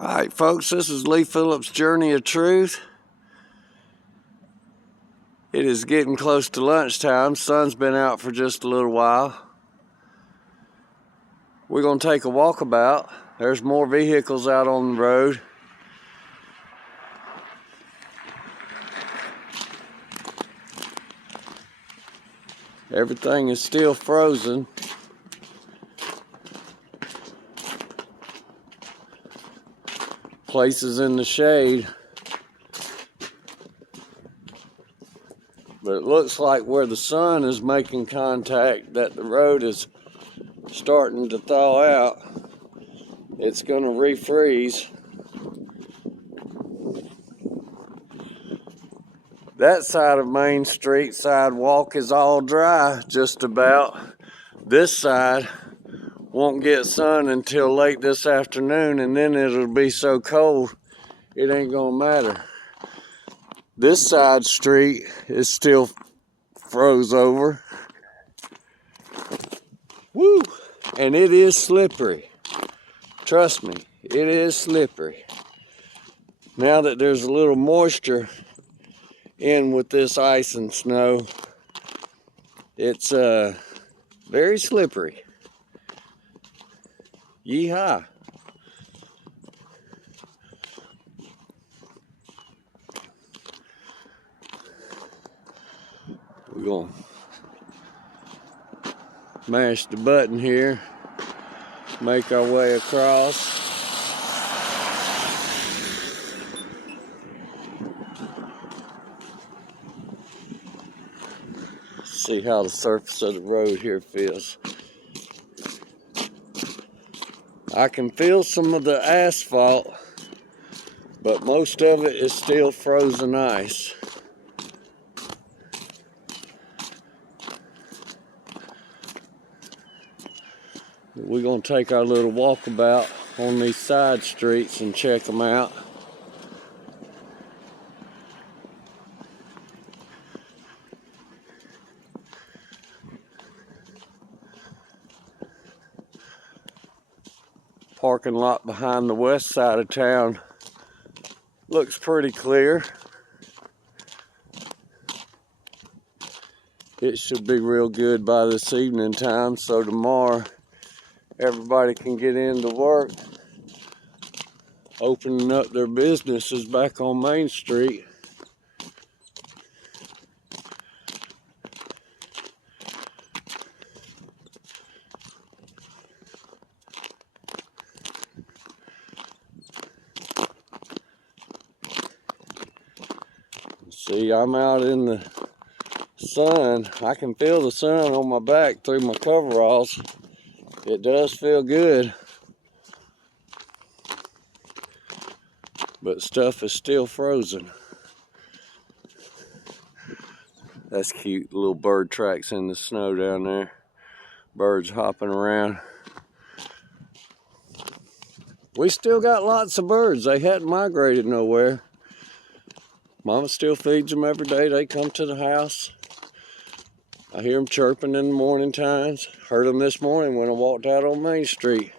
Alright folks, this is Lee Phillips' Journey of Truth. It is getting close to lunchtime. Sun's been out for just a little while. We're going to take a walkabout. There's more vehicles out on the road. Everything is still frozen. Places in the shade. But it looks like where the sun is making contact that the road is starting to thaw out. It's going to refreeze. That side of Main Street sidewalk is all dry, just about. This side won't get sun until late this afternoon, and then it'll be so cold it ain't gonna matter. This side street is still froze over. Woo! And it is slippery. Trust me, it is slippery. Now that there's a little moisture in with this ice and snow, it's very slippery. Yeehaw. We're going to mash the button here, make our way across. See how the surface of the road here feels. I can feel some of the asphalt, but most of it is still frozen ice. We're going to take our little walkabout on these side streets and check them out. Parking lot behind the west side of town looks pretty clear. It should be real good by this evening time, so tomorrow everybody can get into work, opening up their businesses back on Main Street. See, I'm out in the sun. I can feel the sun on my back through my coveralls. It does feel good. But stuff is still frozen. That's cute. Little bird tracks in the snow down there. Birds hopping around. We still got lots of birds. They hadn't migrated nowhere. Mama still feeds them every day. They come to the house. I hear them chirping in the morning times. Heard them this morning when I walked out on Main Street.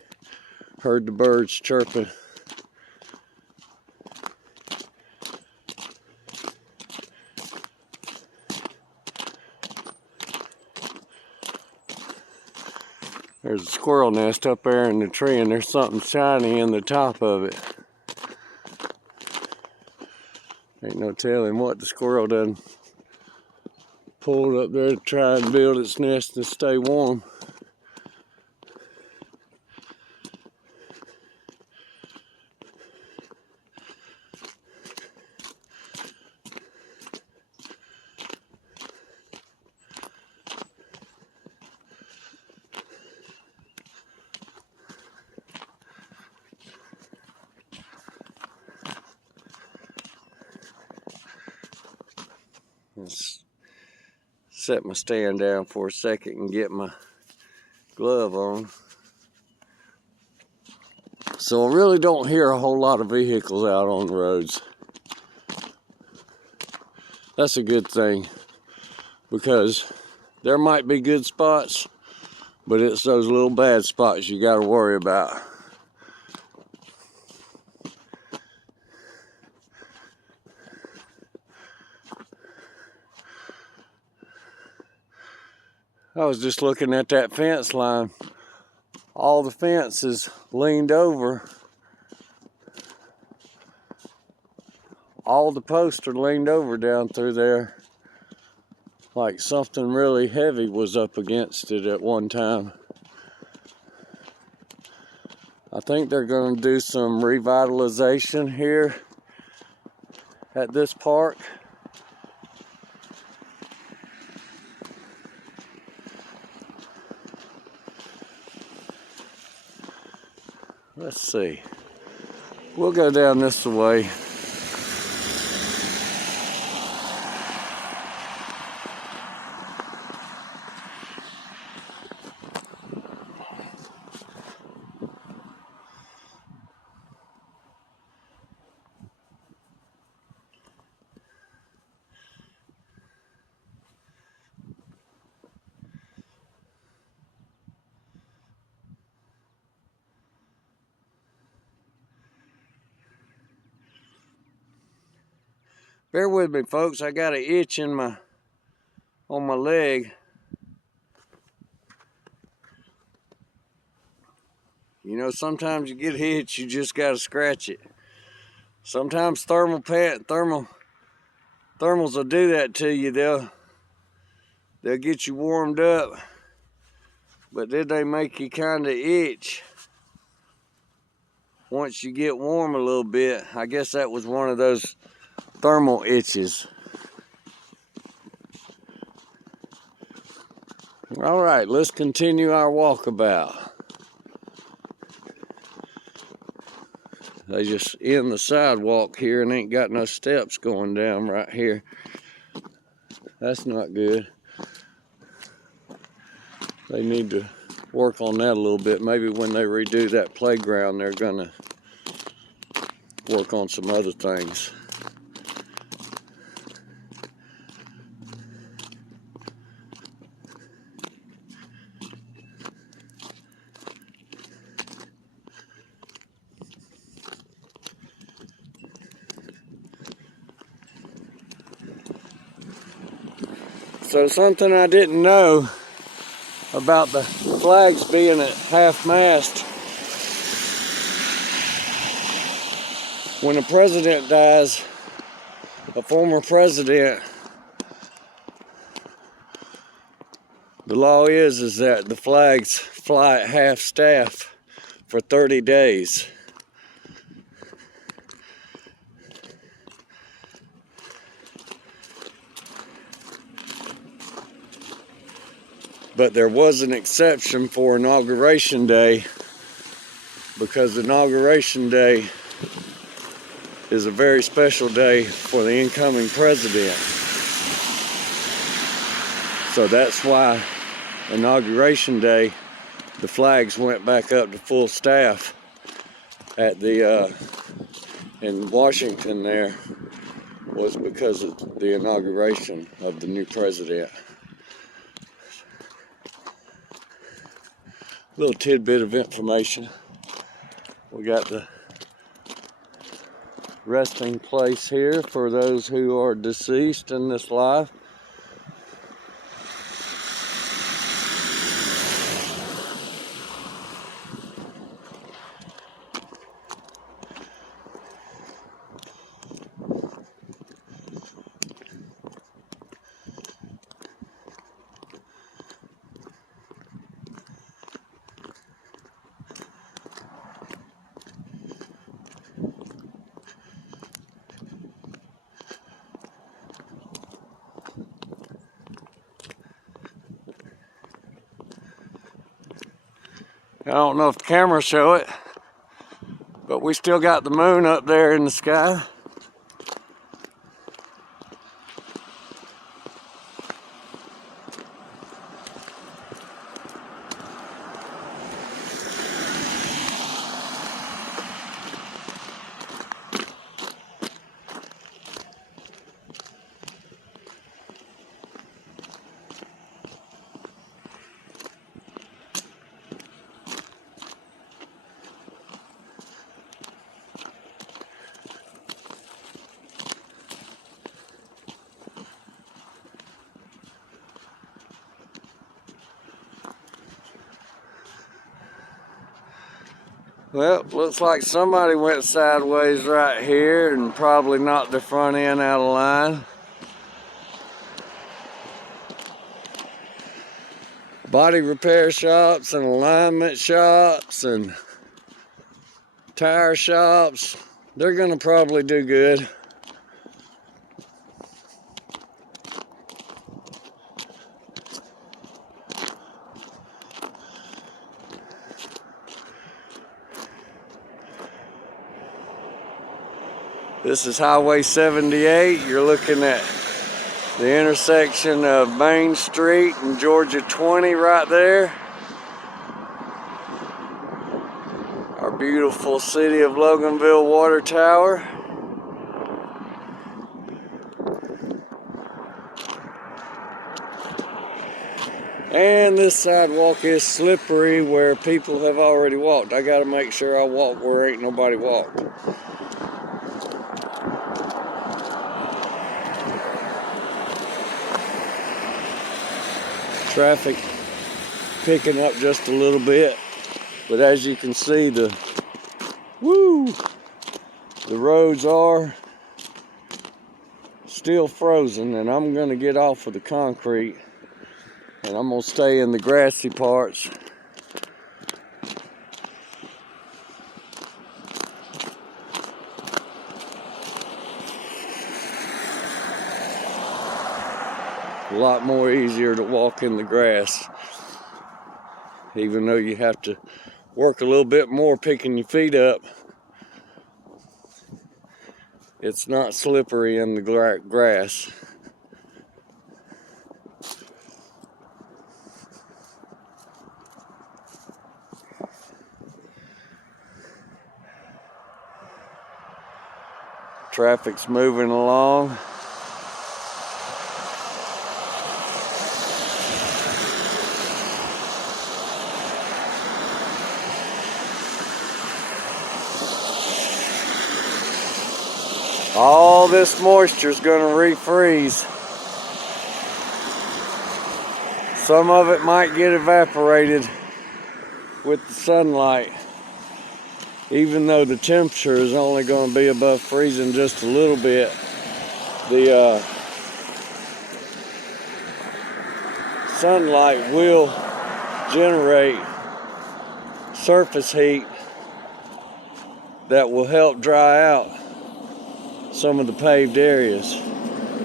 Heard the birds chirping. There's a squirrel nest up there in the tree, and there's something shiny in the top of it. Ain't no telling what the squirrel done pulled up there to try and build its nest and stay warm. Let's set my stand down for a second and get my glove on. So I really don't hear a whole lot of vehicles out on the roads. That's a good thing, because there might be good spots, but it's those little bad spots you got to worry about. I was just looking at that fence line. All the fence is leaned over. All the posts are leaned over down through there. Like something really heavy was up against it at one time. I think they're going to do some revitalization here at this park. Let's see. We'll go down this way. Bear with me, folks. I got an itch on my leg. You know, sometimes you get an itch, you just gotta scratch it. Sometimes thermals will do that to you. They'll get you warmed up, but then they make you kind of itch once you get warm a little bit. I guess that was one of those thermal itches. All right, let's continue our walkabout. They just end the sidewalk here and ain't got no steps going down right here. That's not good. They need to work on that a little bit. Maybe when they redo that playground, they're gonna work on some other things. So something I didn't know about the flags being at half-mast. When a president dies, a former president, the law is that the flags fly at half-staff for 30 days. But there was an exception for Inauguration Day, because Inauguration Day is a very special day for the incoming president. So that's why Inauguration Day, the flags went back up to full staff at the in Washington there, was because of the inauguration of the new president. Little tidbit of information. We got the resting place here for those who are deceased in this life. I don't know if the camera show it, but we still got the moon up there in the sky. Well, looks like somebody went sideways right here and probably knocked their front end out of line. Body repair shops and alignment shops and tire shops, they're gonna probably do good. This is Highway 78. You're looking at the intersection of Main Street and Georgia 20 right there. Our beautiful city of Loganville water tower. And this sidewalk is slippery where people have already walked. I gotta make sure I walk where ain't nobody walked. Traffic picking up just a little bit, but as you can see, the roads are still frozen, and I'm gonna get off of the concrete and I'm gonna stay in the grassy parts. A lot more easier to walk in the grass, even though you have to work a little bit more picking your feet up. It's not slippery in the grass. Traffic's moving along. All this moisture is going to refreeze. Some of it might get evaporated with the sunlight, even though the temperature is only going to be above freezing just a little bit. The sunlight will generate surface heat that will help dry out some of the paved areas.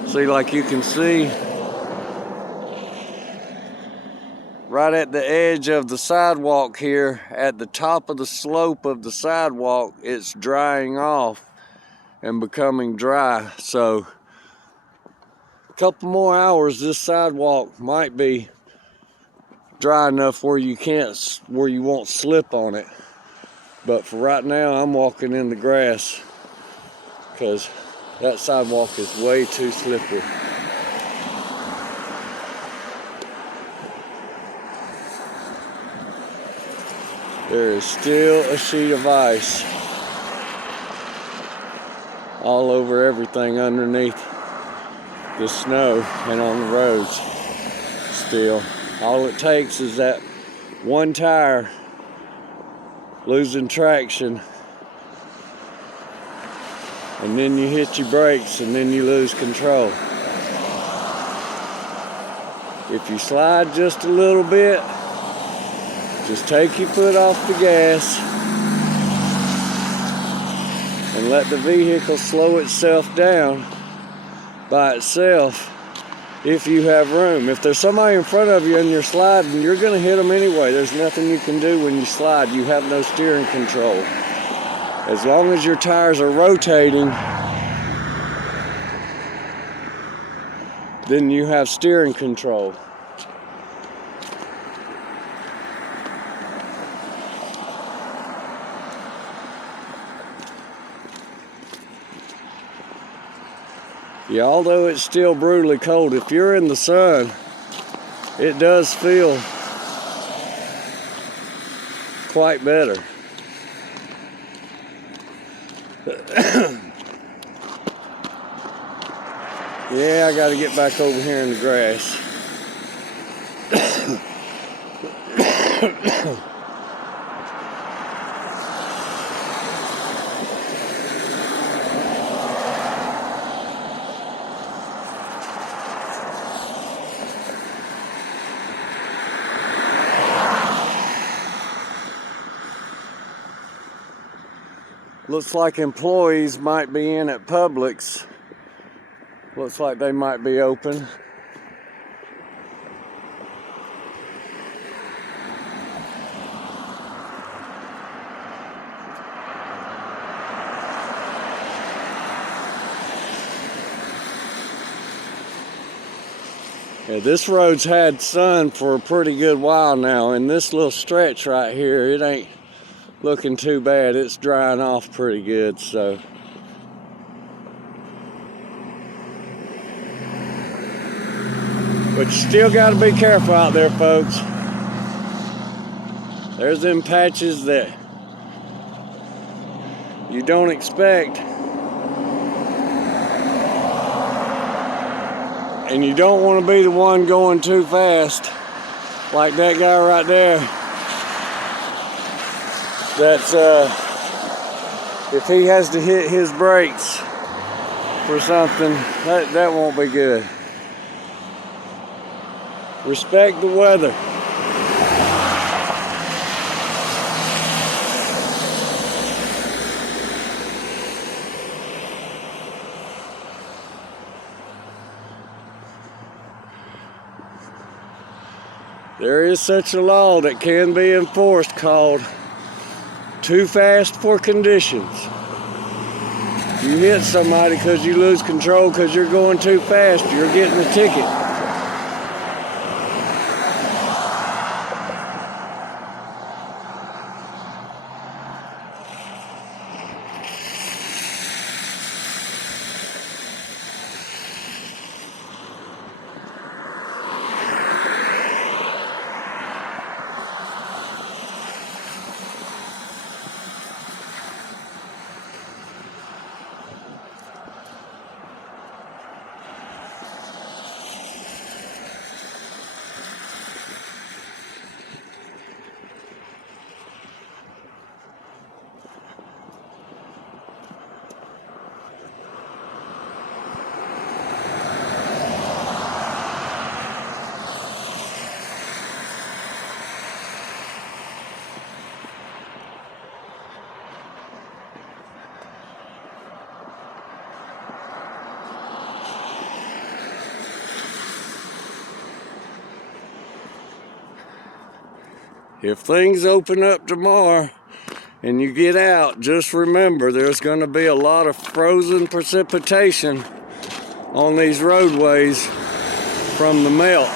See, like you can see, right at the edge of the sidewalk here, at the top of the slope of the sidewalk, it's drying off and becoming dry. So a couple more hours, this sidewalk might be dry enough where you won't slip on it. But for right now, I'm walking in the grass because that sidewalk is way too slippery. There is still a sheet of ice all over everything underneath the snow and on the roads still. All it takes is that one tire losing traction, and then you hit your brakes and then you lose control. If you slide just a little bit, just take your foot off the gas and let the vehicle slow itself down by itself if you have room. If there's somebody in front of you and you're sliding, you're going to hit them anyway. There's nothing you can do when you slide. You have no steering control. As long as your tires are rotating, then you have steering control. Yeah, although it's still brutally cold, if you're in the sun, it does feel quite better. Yeah, I gotta get back over here in the grass. Looks like employees might be in at Publix. Looks like they might be open. Yeah, this road's had sun for a pretty good while now, and this little stretch right here, it ain't looking too bad. It's drying off pretty good, so. But you still gotta be careful out there, folks. There's them patches that you don't expect. And you don't want to be the one going too fast, like that guy right there. That's, if he has to hit his brakes for something, that won't be good. Respect the weather. There is such a law that can be enforced called too fast for conditions. You hit somebody because you lose control because you're going too fast, you're getting a ticket. If things open up tomorrow and you get out, just remember there's going to be a lot of frozen precipitation on these roadways from the melt.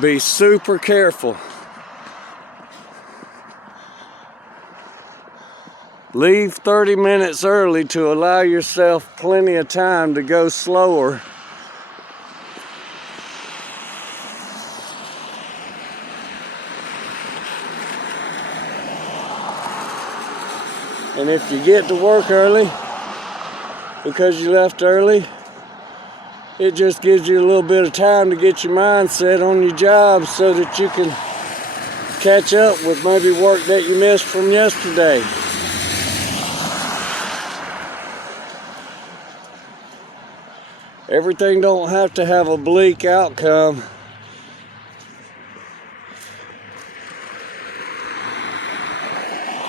Be super careful. Leave 30 minutes early to allow yourself plenty of time to go slower. And if you get to work early because you left early, it just gives you a little bit of time to get your mindset on your job so that you can catch up with maybe work that you missed from yesterday. Everything don't have to have a bleak outcome.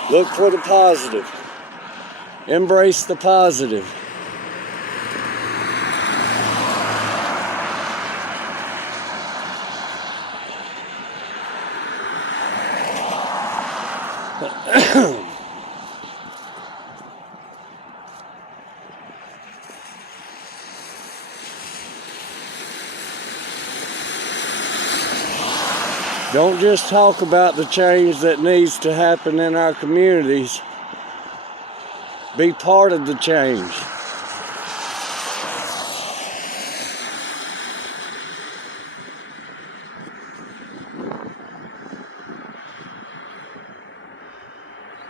Look for the positive. Embrace the positive. Don't just talk about the change that needs to happen in our communities. Be part of the change.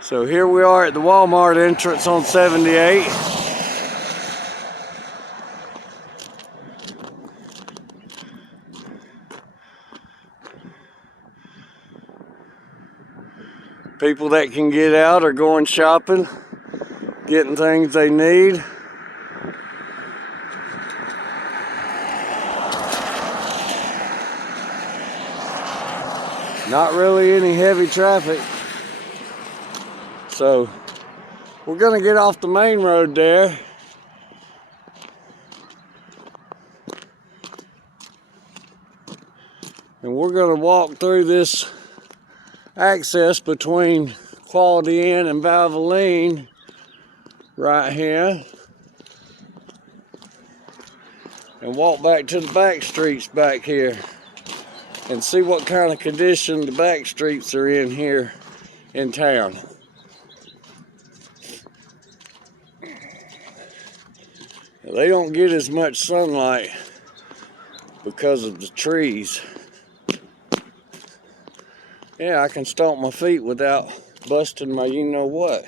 So here we are at the Walmart entrance on 78. People that can get out are going shopping, getting things they need. Not really any heavy traffic. So we're gonna get off the main road there. And we're gonna walk through this access between Quality Inn and Valvoline right here. And walk back to the back streets back here. And see what kind of condition the back streets are in here in town. They don't get as much sunlight because of the trees. Yeah, I can stomp my feet without busting my you-know-what.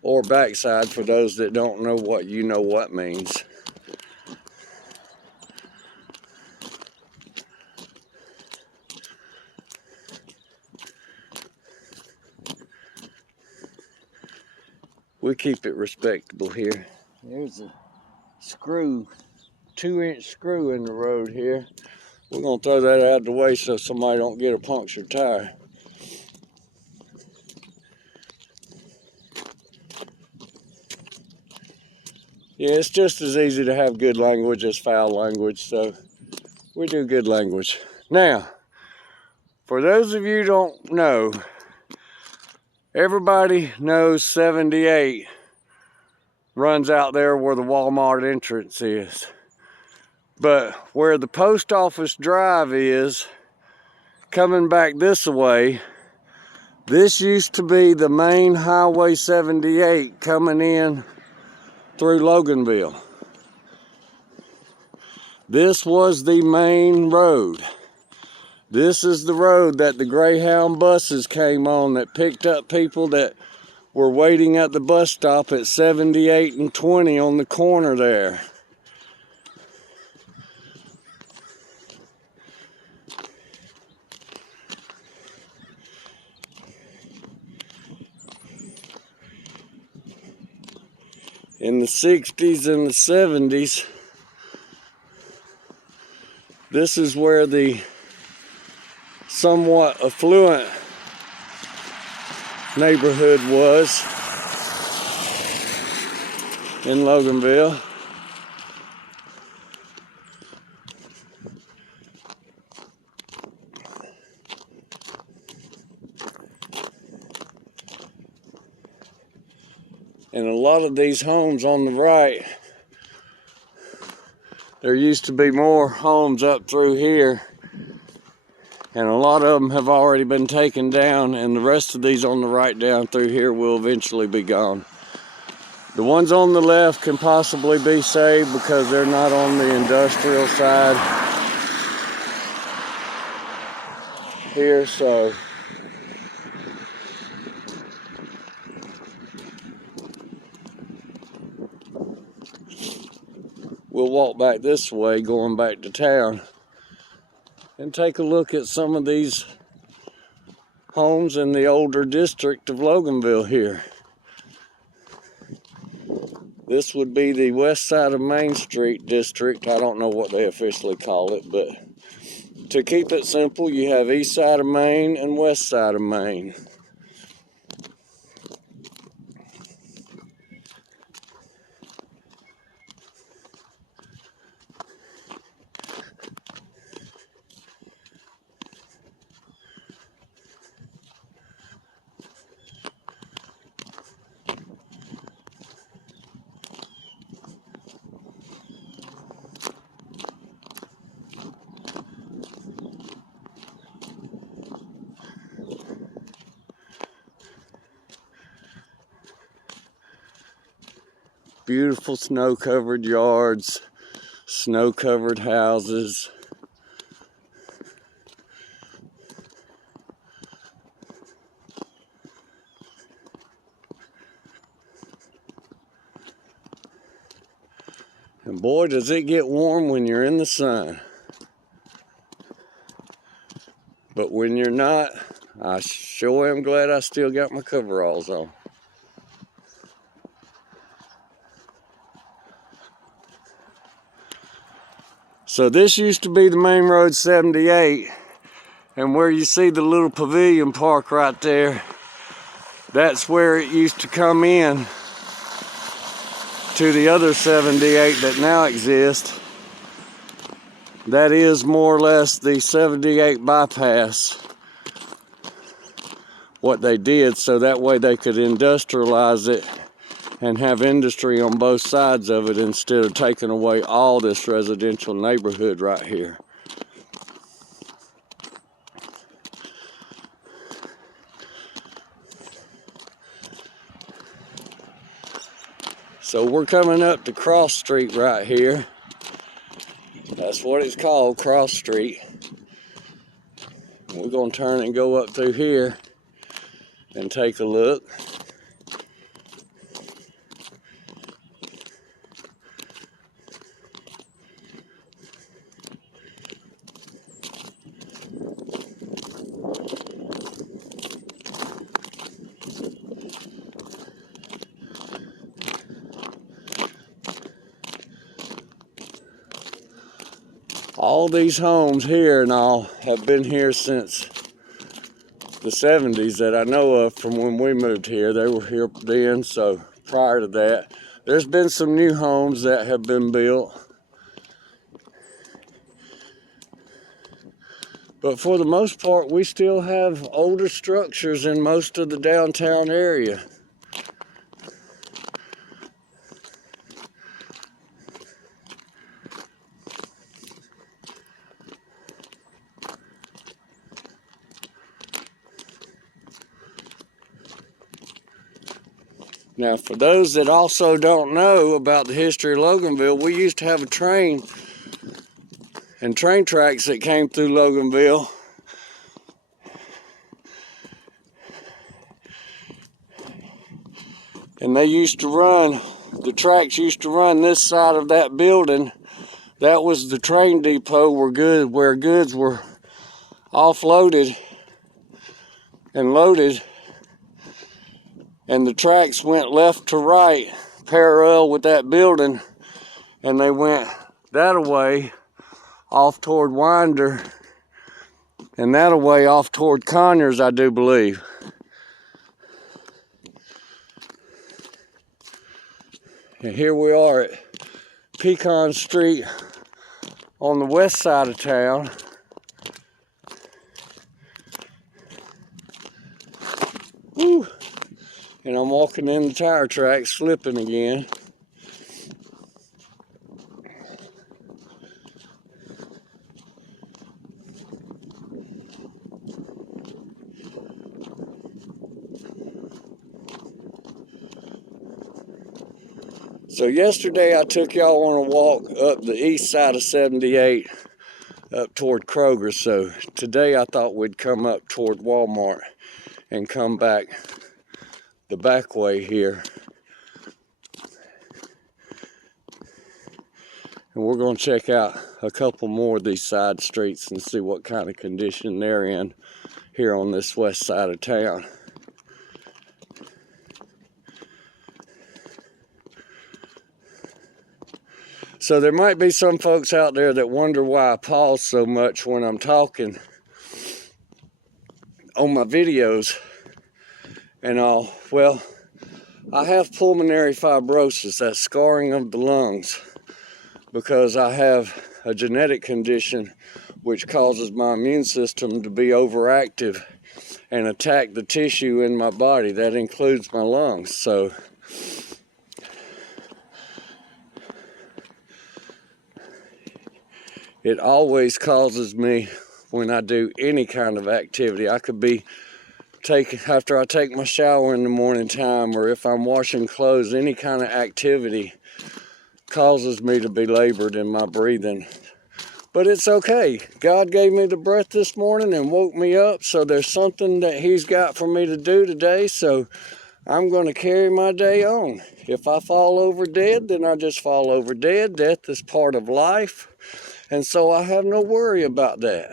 Or backside for those that don't know what you-know-what means. We keep it respectable here. There's a screw, 2-inch screw in the road here. We're gonna throw that out of the way so somebody don't get a punctured tire. Yeah, it's just as easy to have good language as foul language, so we do good language. Now, for those of you who don't know, everybody knows 78 runs out there where the Walmart entrance is. But where the post office drive is, coming back this way, this used to be the main Highway 78 coming in through Loganville. This was the main road. This is the road that the Greyhound buses came on that picked up people that were waiting at the bus stop at 78 and 20 on the corner there. In the 60s and the 70s, this is where the somewhat affluent neighborhood was in Loganville. And a lot of these homes on the right, there used to be more homes up through here, and a lot of them have already been taken down, and the rest of these on the right down through here will eventually be gone. The ones on the left can possibly be saved because they're not on the industrial side here, so we'll walk back this way going back to town and take a look at some of these homes in the older district of Loganville here. This would be the west side of Main Street district. I don't know what they officially call it, but to keep it simple, you have east side of Main and west side of Main. Beautiful snow-covered yards, snow-covered houses. And boy, does it get warm when you're in the sun. But when you're not, I sure am glad I still got my coveralls on. So this used to be the main road 78, and where you see the little pavilion park right there, that's where it used to come in to the other 78 that now exists. That is more or less the 78 bypass, what they did, so that way they could industrialize it and have industry on both sides of it instead of taking away all this residential neighborhood right here. So we're coming up to Cross Street right here. That's what it's called, Cross Street. We're gonna turn and go up through here and take a look. All these homes here and all have been here since the 70s that I know of, from when we moved here. They were here then, so prior to that, there's been some new homes that have been built. But for the most part, we still have older structures in most of the downtown area. Now, for those that also don't know about the history of Loganville, we used to have a train and train tracks that came through Loganville. And they used to run, the tracks used to run this side of that building. That was the train depot where goods were offloaded and loaded. And the tracks went left to right, parallel with that building, and they went that way off toward Winder, and that way off toward Conyers, I do believe. And here we are at Pecan Street on the west side of town. Woo. And I'm walking in the tire tracks, slipping again. So yesterday I took y'all on a walk up the east side of 78 up toward Kroger. So today I thought we'd come up toward Walmart and come back the back way here. And we're going to check out a couple more of these side streets and see what kind of condition they're in here on this west side of town. So there might be some folks out there that wonder why I pause so much when I'm talking on my videos and all. Well, I have pulmonary fibrosis, that's scarring of the lungs, because I have a genetic condition which causes my immune system to be overactive and attack the tissue in my body. That includes my lungs. So it always causes me, when I do any kind of activity, I could be after I take my shower in the morning time, or if I'm washing clothes, any kind of activity causes me to be labored in my breathing. But it's okay. God gave me the breath this morning and woke me up, so there's something that He's got for me to do today, so I'm going to carry my day on. If I fall over dead, then I just fall over dead. Death is part of life, and so I have no worry about that.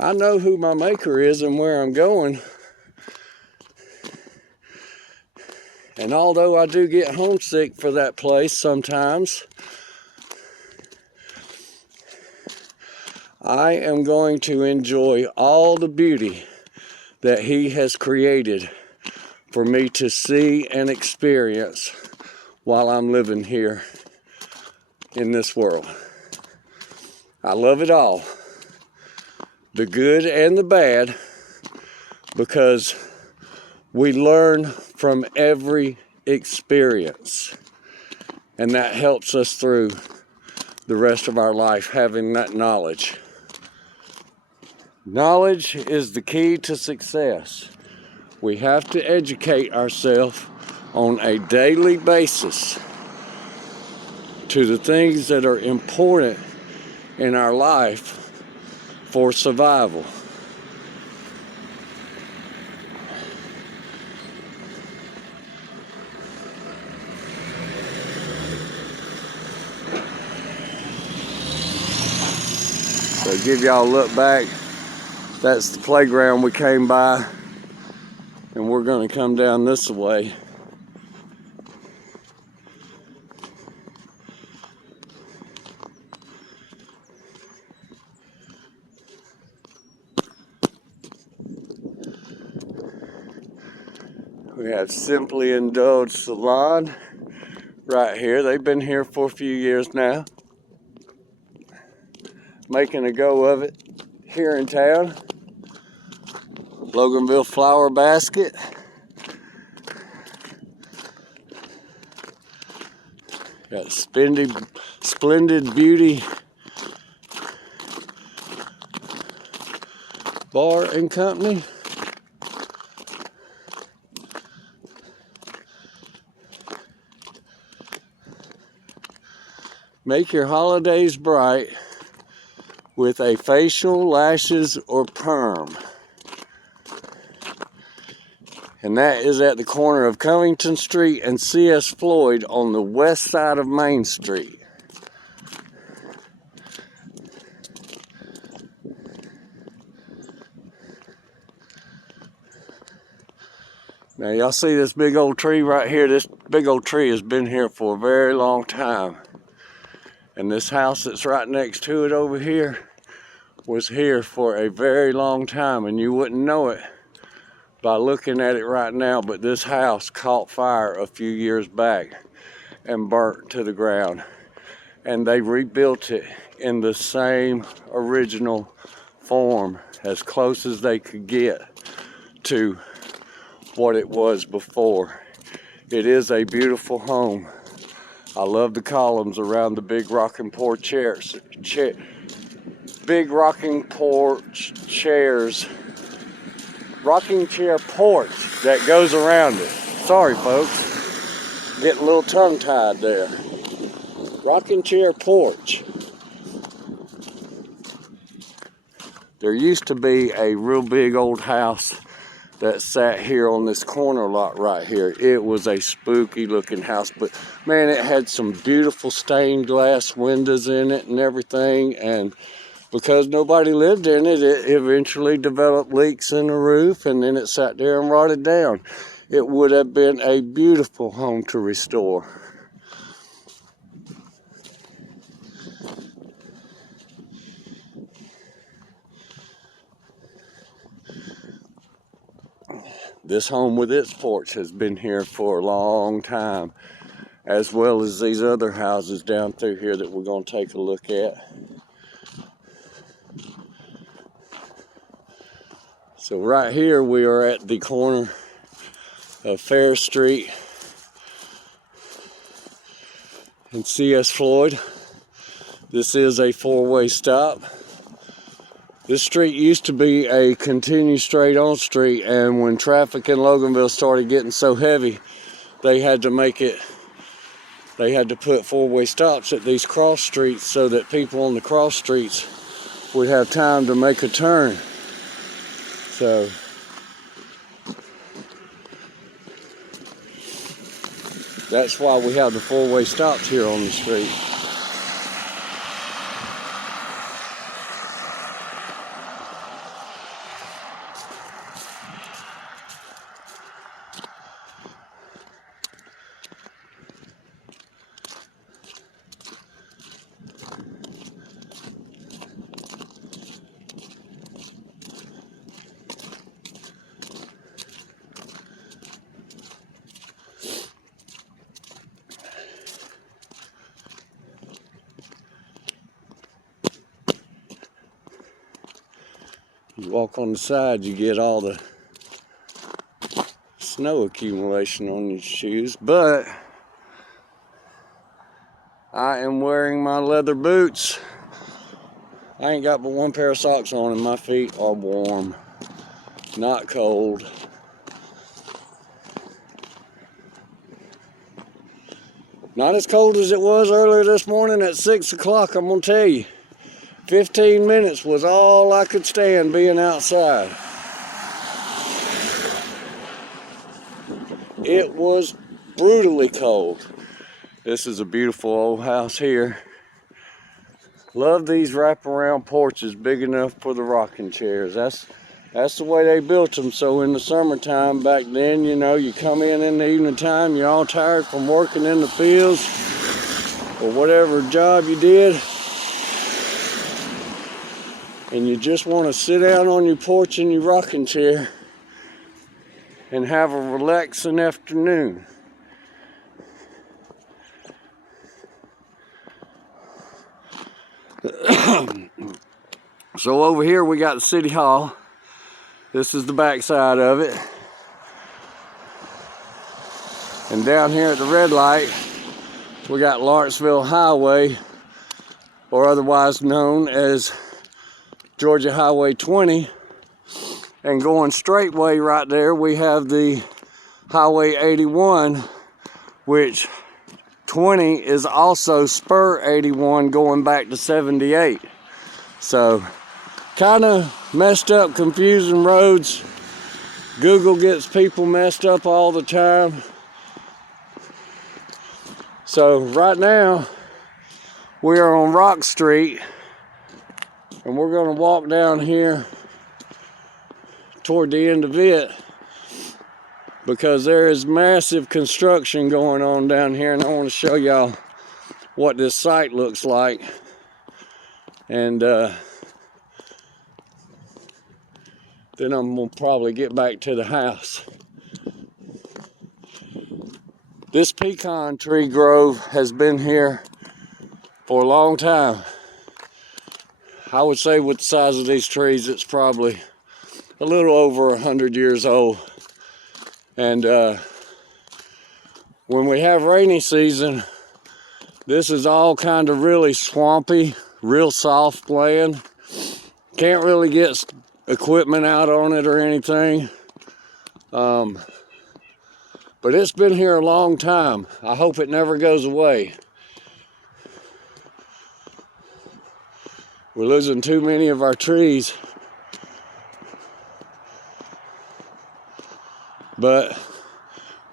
I know who my maker is and where I'm going. And although I do get homesick for that place sometimes, I am going to enjoy all the beauty that He has created for me to see and experience while I'm living here in this world. I love it all, the good and the bad, because we learn from every experience, and that helps us through the rest of our life, having that knowledge. Knowledge is the key to success. We have to educate ourselves on a daily basis to the things that are important in our life for survival. So give y'all a look back. That's the playground we came by, and we're going to come down this way. We have Simply Indulged Salon right here. They've been here for a few years now, making a go of it here in town. Loganville Flower Basket. Got Splendid Beauty Bar and Company. Make your holidays bright with a facial, lashes, or perm. And that is at the corner of Covington Street and C.S. Floyd on the west side of Main Street. Now y'all see this big old tree right here? This big old tree has been here for a very long time. And this house that's right next to it over here was here for a very long time, and you wouldn't know it by looking at it right now, but this house caught fire a few years back and burnt to the ground. And they rebuilt it in the same original form, as close as they could get to what it was before. It is a beautiful home. I love the columns around the big rocking porch chairs. Big rocking porch chairs. Rocking chair porch that goes around it. Sorry, folks. Getting a little tongue-tied there. Rocking chair porch. There used to be a real big old house that sat here on this corner lot right here. It was a spooky looking house, but man, it had some beautiful stained glass windows in it and everything, and because nobody lived in it, it eventually developed leaks in the roof, and then it sat there and rotted down. It would have been a beautiful home to restore. This home with its porch has been here for a long time, as well as these other houses down through here that we're going to take a look at. So right here we are at the corner of Fair Street and C.S. Floyd. This is a four-way stop. This street used to be a continue straight on street, and when traffic in Loganville started getting so heavy, they had to put four-way stops at these cross streets so that people on the cross streets would have time to make a turn. So that's why we have the four-way stops here on the street. You walk on the side, you get all the snow accumulation on your shoes, but I am wearing my leather boots. I ain't got but one pair of socks on and my feet are warm, not cold. Not as cold as it was earlier this morning at 6 o'clock, I'm gonna tell you. 15 minutes was all I could stand being outside. It was brutally cold. This is a beautiful old house here. Love these wraparound porches big enough for the rocking chairs. That's the way they built them. So in the summertime back then, you know, you come in the evening time, you're all tired from working in the fields or whatever job you did, and you just want to sit down on your porch in your rocking chair and have a relaxing afternoon. So over here we got the city hall. This is the back side of it. And down here at the red light, we got Lawrenceville Highway, or otherwise known as Georgia Highway 20. And going straightway right there, we have the Highway 81, which 20 is also Spur 81 going back to 78. So kind of messed up, confusing roads. Google gets people messed up all the time. So right now we are on Rock Street, and we're going to walk down here toward the end of it because there is massive construction going on down here, and I want to show y'all what this site looks like. And then I'm gonna probably get back to the house. This pecan tree grove has been here for a long time. I would say with the size of these trees, it's probably a little over 100 years old. And when we have rainy season, this is all kind of really swampy, real soft land. Can't really get equipment out on it or anything. But it's been here a long time. I hope it never goes away. We're losing too many of our trees. But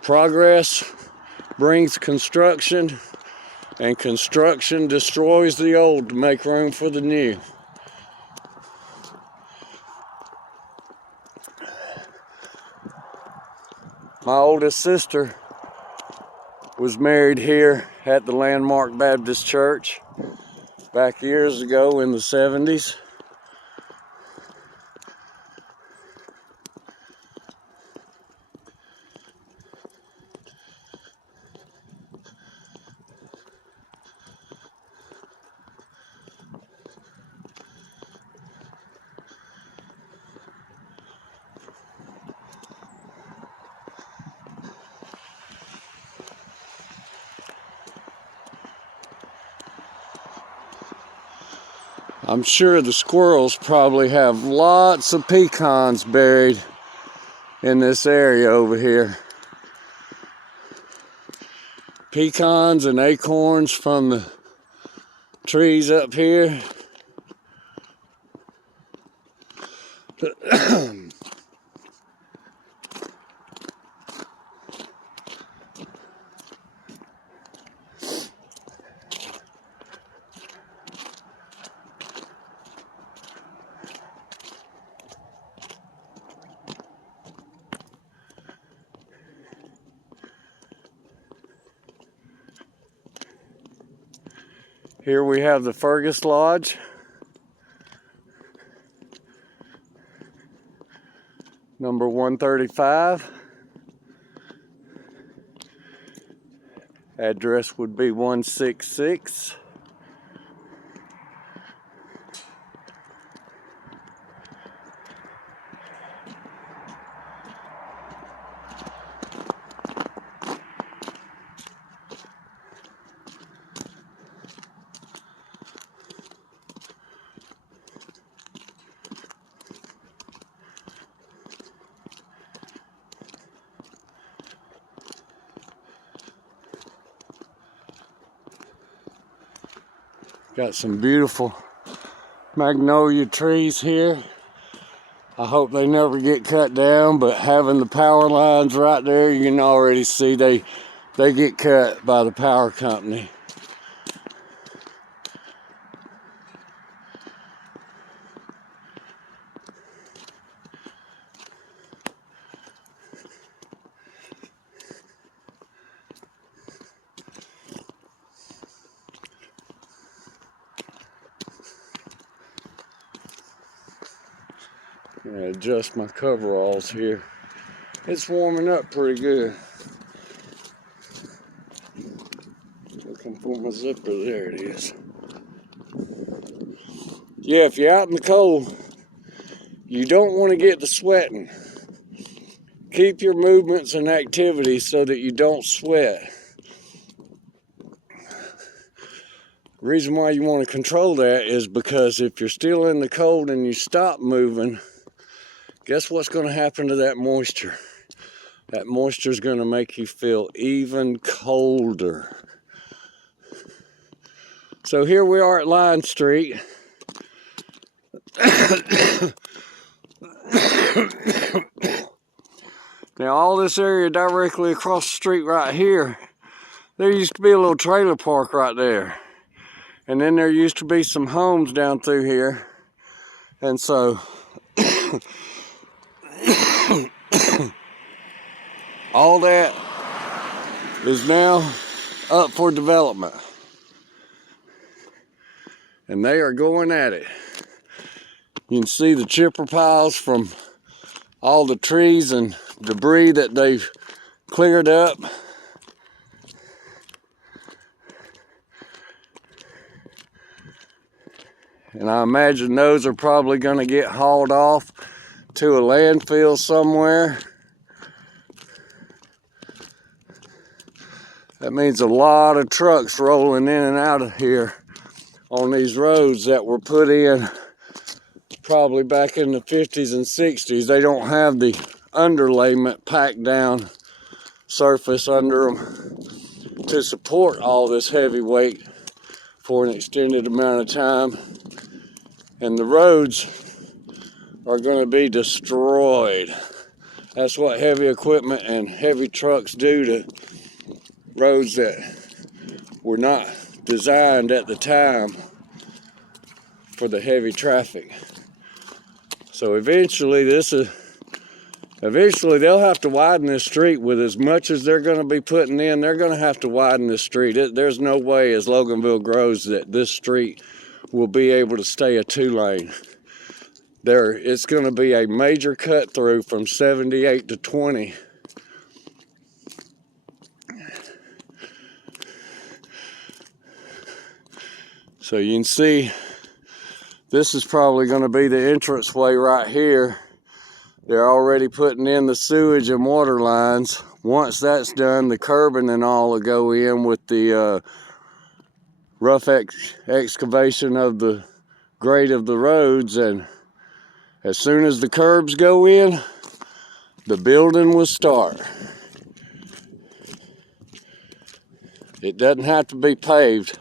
progress brings construction, and construction destroys the old to make room for the new. My oldest sister was married here at the Landmark Baptist Church back years ago in the 70s. I'm sure the squirrels probably have lots of pecans buried in this area over here. Pecans and acorns from the trees up here. Here we have the Fergus Lodge. Number 135. Address would be 166. Got some beautiful magnolia trees here. I hope they never get cut down, but having the power lines right there, you can already see they get cut by the power company. I'm gonna adjust my coveralls here. It's warming up pretty good. Looking for my zipper, there it is. Yeah, if you're out in the cold, you don't want to get to sweating. Keep your movements and activities so that you don't sweat. The reason why you want to control that is because if you're still in the cold and you stop moving, guess what's going to happen to that moisture? That moisture is going to make you feel even colder. So here we are at Line Street. Now all this area directly across the street right here, there used to be a little trailer park right there. And then there used to be some homes down through here. And so all that is now up for development. And they are going at it. You can see the chipper piles from all the trees and debris that they've cleared up. And I imagine those are probably going to get hauled off to a landfill somewhere. That means a lot of trucks rolling in and out of here on these roads that were put in probably back in the 50s and 60s. They don't have the underlayment packed down surface under them to support all this heavy weight for an extended amount of time. And the roads are going to be destroyed. That's what heavy equipment and heavy trucks do to roads that were not designed at the time for the heavy traffic. So eventually they'll have to widen this street. With as much as they're going to be putting in, they're going to have to widen this street. There's no way as Loganville grows that this street will be able to stay a 2-lane. It's going to be a major cut through from 78 to 20. So you can see this is probably going to be the entranceway right here. They're already putting in the sewage and water lines. Once that's done, the curbing and all will go in with the rough excavation of the grade of the roads. And as soon as the curbs go in, the building will start. It doesn't have to be paved.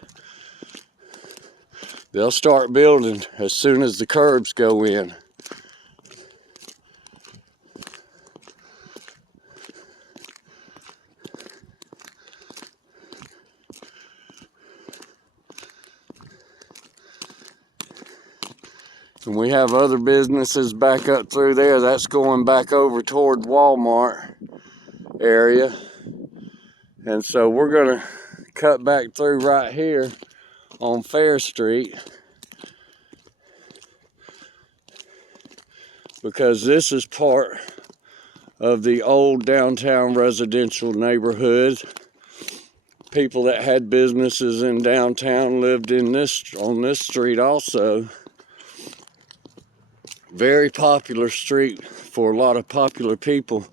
They'll start building as soon as the curbs go in. And we have other businesses back up through there. That's going back over toward Walmart area. And so we're going to cut back through right here on Fair Street, because this is part of the old downtown residential neighborhood. People that had businesses in downtown lived on this street also. Very popular street for a lot of popular people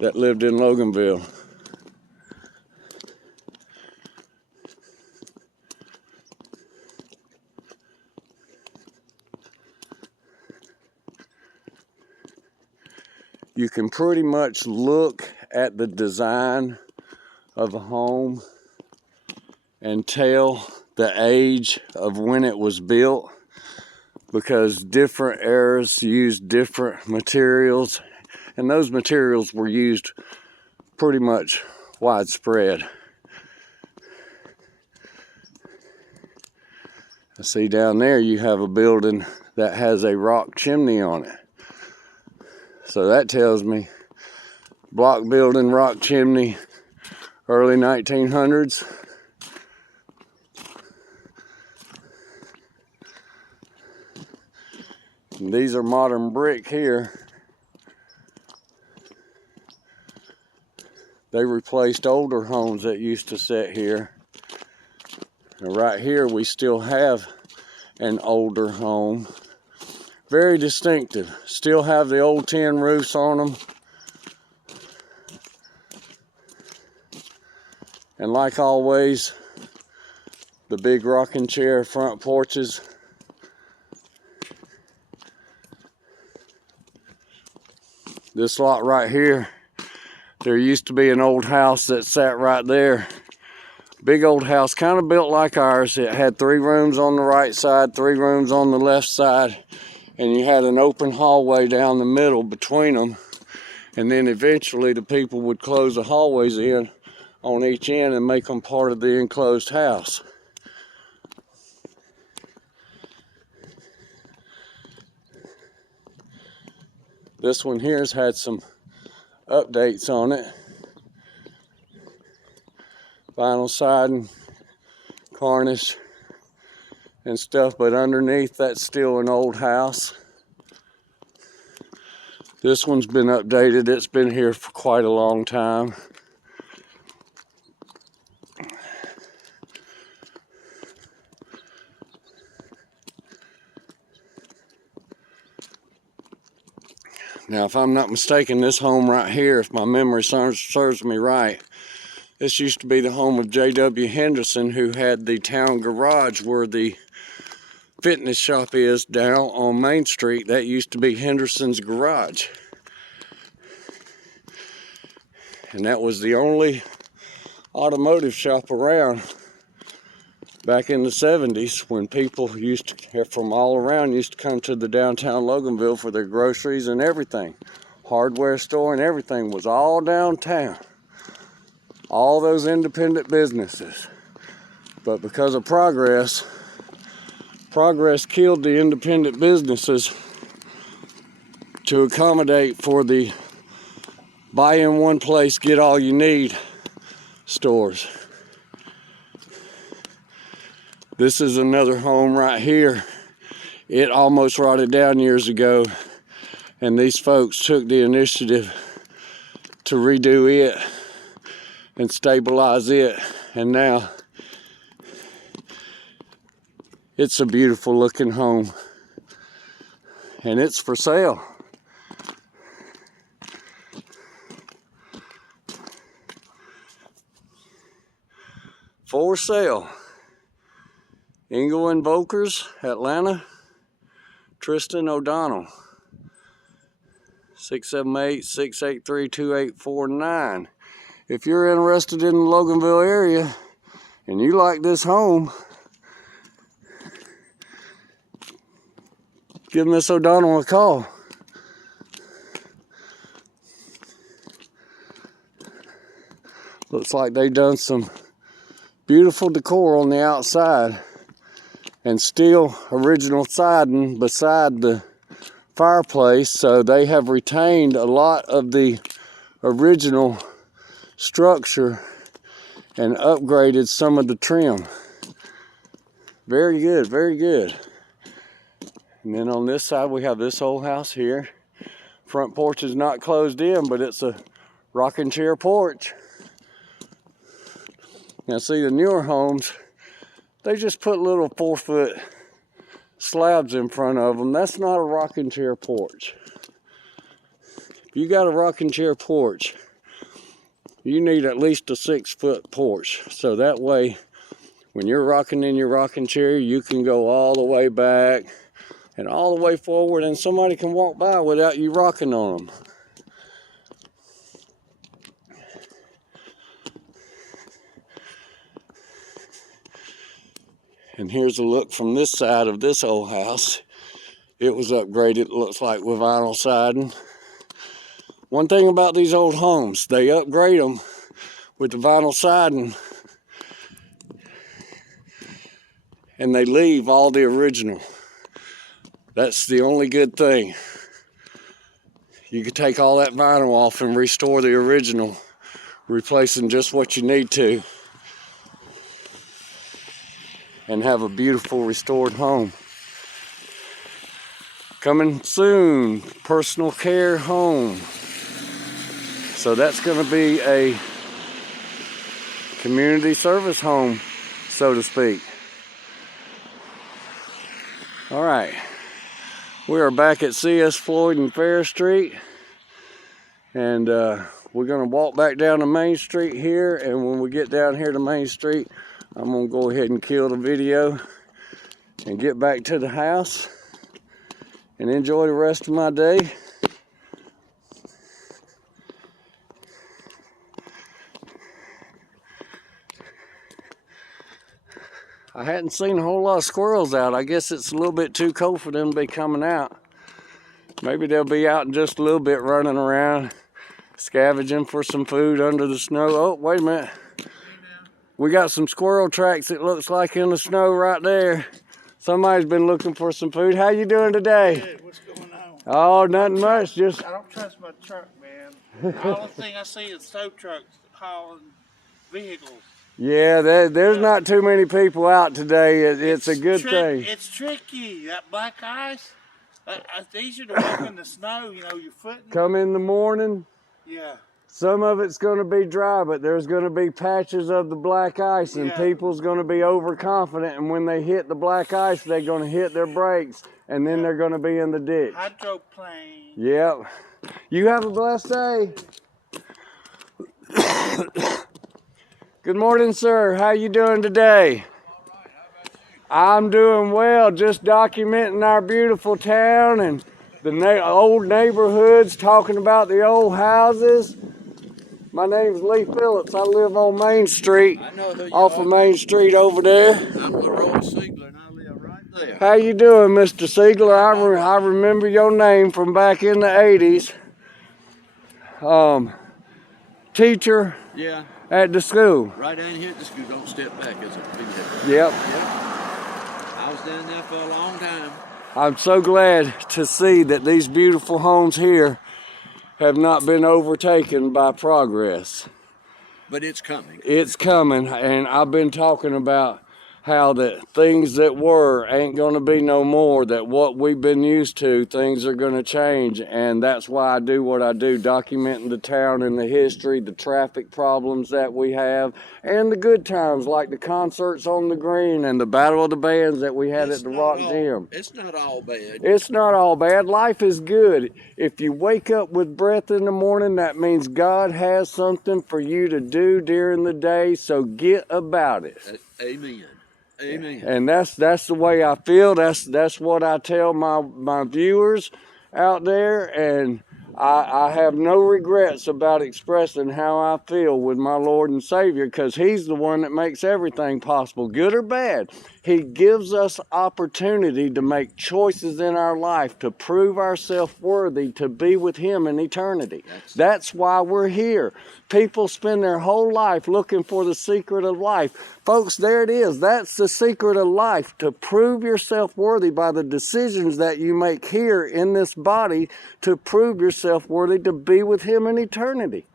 that lived in Loganville. You can pretty much look at the design of a home and tell the age of when it was built, because different eras used different materials, and those materials were used pretty much widespread. I see down there you have a building that has a rock chimney on it. So that tells me block building, rock chimney, early 1900s. And these are modern brick here. They replaced older homes that used to sit here. And right here we still have an older home. Very distinctive. Still have the old tin roofs on them. And like always, the big rocking chair front porches. This lot right here, there used to be an old house that sat right there. Big old house, kind of built like ours. It had 3 rooms on the right side, 3 rooms on the left side, and you had an open hallway down the middle between them. And then eventually the people would close the hallways in on each end and make them part of the enclosed house. This one here has had some updates on it. Vinyl siding, varnish, and stuff, but underneath that's still an old house. This one's been updated. It's been here for quite a long time. Now, if I'm not mistaken, this home right here, if my memory serves me right, this used to be the home of J.W. Henderson, who had the town garage where the fitness shop is down on Main Street. That used to be Henderson's garage. And that was the only automotive shop around back in the 70s, when people from all around used to come to the downtown Loganville for their groceries and everything. Hardware store and everything was all downtown. All those independent businesses. But because of progress killed the independent businesses to accommodate for the buy in one place, get all you need stores. This is another home right here. It almost rotted down years ago, and these folks took the initiative to redo it and stabilize it, and now it's a beautiful looking home, and it's for sale. For sale. Engel and Volkers, Atlanta. Tristan O'Donnell. 678-683-2849. If you're interested in the Loganville area and you like this home, give Miss O'Donnell a call. Looks like they've done some beautiful decor on the outside, and still original siding beside the fireplace, so they have retained a lot of the original structure and upgraded some of the trim. Very good, very good. And then on this side we have this old house here. Front porch is not closed in, but it's a rocking chair porch. Now see, the newer homes, they just put little 4-foot slabs in front of them. That's not a rocking chair porch. If you got a rocking chair porch, you need at least a 6-foot porch. So that way, when you're rocking in your rocking chair, you can go all the way back and all the way forward, and somebody can walk by without you rocking on them. And here's a look from this side of this old house. It was upgraded, it looks like, with vinyl siding. One thing about these old homes, they upgrade them with the vinyl siding and they leave all the original. That's the only good thing. You can take all that vinyl off and restore the original, replacing just what you need to, and have a beautiful restored home. Coming soon, personal care home. So that's going to be a community service home, so to speak. All right, we are back at C.S. Floyd and Fair Street, and we're going to walk back down to Main Street here, and when we get down here to Main Street, I'm going to go ahead and kill the video and get back to the house and enjoy the rest of my day. I hadn't seen a whole lot of squirrels out. I guess it's a little bit too cold for them to be coming out. Maybe they'll be out in just a little bit, running around, scavenging for some food under the snow. Oh, wait a minute. We got some squirrel tracks, it looks like, in the snow right there. Somebody's been looking for some food. How you doing today? Good. What's going on? Oh, nothing much. Just I don't trust my truck, man. The only thing I see is tow trucks hauling vehicles. yeah, there's not too many people out today. It's a good thing. It's tricky. That black ice. It's easier to walk in the snow. You know, your foot. Come in the morning. Yeah. Some of it's going to be dry, but there's going to be patches of the black ice, and people's going to be overconfident, and when they hit the black ice, they're going to hit their brakes, and then they're going to be in the ditch. Hydroplane. Yep. You have a blessed day. Good morning, sir. How you doing today? All right. How about you? I'm doing well, just documenting our beautiful town and the old neighborhoods, talking about the old houses. My name's Lee Phillips. I live on Main Street, I know who you off are. of Main Street over there. I'm Leroy Siegler, and I live right there. How you doing, Mr. Siegler? I remember your name from back in the 80s. Teacher Yeah, at the school. right down here at the school. Don't step back, as a vehicle. Yep. I was down there for a long time. I'm so glad to see that these beautiful homes here have not been overtaken by progress. But it's coming. It's coming, and I've been talking about how that things that were ain't going to be no more, that what we've been used to, things are going to change, and that's why I do what I do, documenting the town and the history, the traffic problems that we have, and the good times like the concerts on the green and the Battle of the Bands that we had at the Rock Gym. It's not all bad. It's not all bad. Life is good. If you wake up with breath in the morning, that means God has something for you to do during the day, so get about it. Amen. Amen. And that's the way I feel. That's what I tell my viewers out there, and I have no regrets about expressing how I feel with my Lord and Savior, because He's the one that makes everything possible, good or bad. He gives us opportunity to make choices in our life, to prove ourselves worthy to be with Him in eternity. That's why we're here. People spend their whole life looking for the secret of life. Folks, there it is. That's the secret of life, to prove yourself worthy by the decisions that you make here in this body, to prove yourself worthy to be with Him in eternity.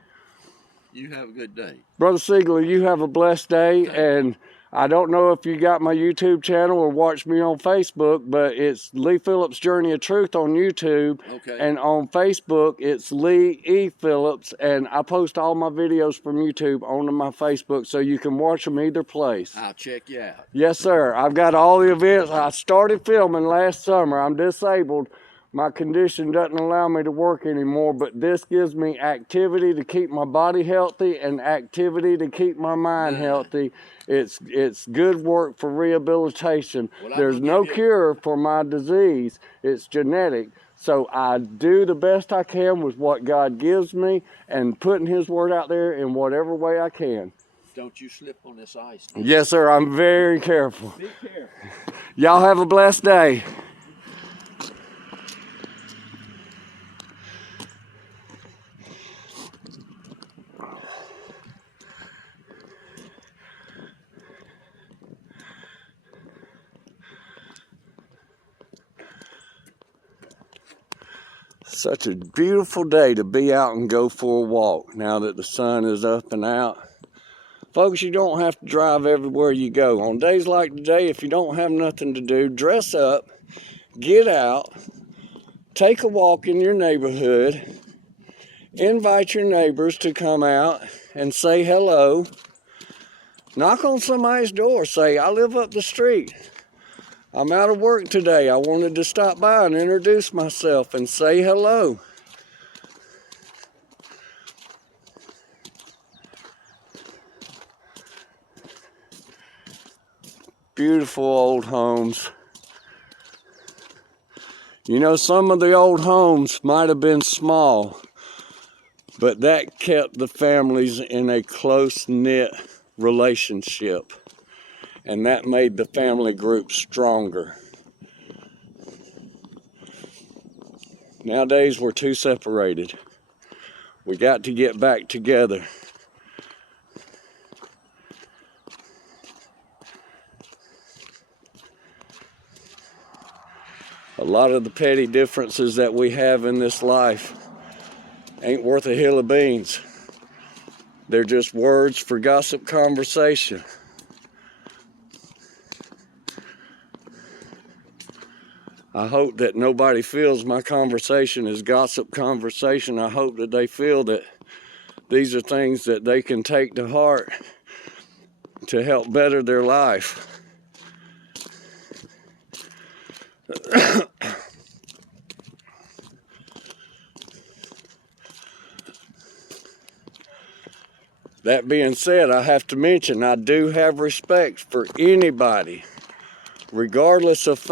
You have a good day. Brother Siegler, you have a blessed day, and I don't know if you got my YouTube channel or watched me on Facebook, but it's Lee Phillips Journey of Truth on YouTube. Okay. And on Facebook, it's Lee E. Phillips, and I post all my videos from YouTube onto my Facebook, so you can watch them either place. I'll check you out. Yes, sir. I've got all the events. I started filming last summer. I'm disabled. My condition doesn't allow me to work anymore, but this gives me activity to keep my body healthy and activity to keep my mind healthy. It's good work for rehabilitation. Well, There's no cure for my disease. It's genetic. So I do the best I can with what God gives me and putting His word out there in whatever way I can. don't you slip on this ice. Yes, sir. I'm very careful. Be careful. Y'all have a blessed day. Such a beautiful day to be out and go for a walk now that the sun is up and out. Folks, you don't have to drive everywhere you go. On days like today, if you don't have nothing to do, dress up, get out, take a walk in your neighborhood, invite your neighbors to come out and say hello. Knock on somebody's door, say, I live up the street. I'm out of work today. I wanted to stop by and introduce myself and say hello. Beautiful old homes. You know, some of the old homes might have been small, but that kept the families in a close-knit relationship, and that made the family group stronger. Nowadays, we're too separated. We got to get back together. A lot of the petty differences that we have in this life ain't worth a hill of beans. They're just words for gossip conversation. I hope that nobody feels my conversation is gossip conversation. I hope that they feel that these are things that they can take to heart to help better their life. That being said, I have to mention I do have respect for anybody, regardless of faith.